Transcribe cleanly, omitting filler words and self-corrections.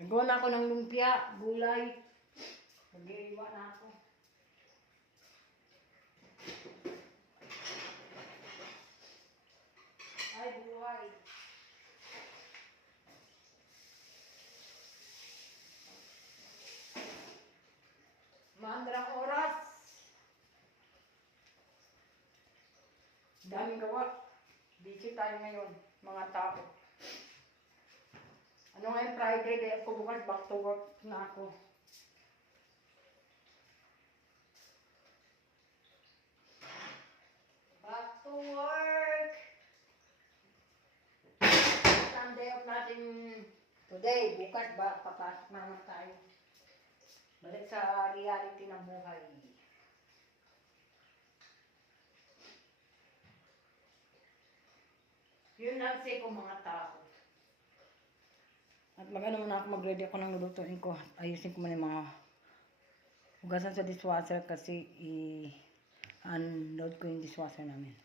Nagawa na ako ng lumpia, gulay. Nag-iiwa na ako. Ay, buhay. Maandrang oras. Daming gawa. Busy tayo ngayon, mga tao. Ano ngayon, Friday, dahil ako bukas back to work na ako. Back to work! Sunday off natin today. Bukas ba, papasok naman tayo. Balik sa reality ng buhay. Yun lang say ko mga tao. At mag-ano muna ako, mag-ready ako ng lulutuin ko. Ayusin ko muna yung mga hugasan sa dishwasher kasi i-unload ko yung dishwasher namin.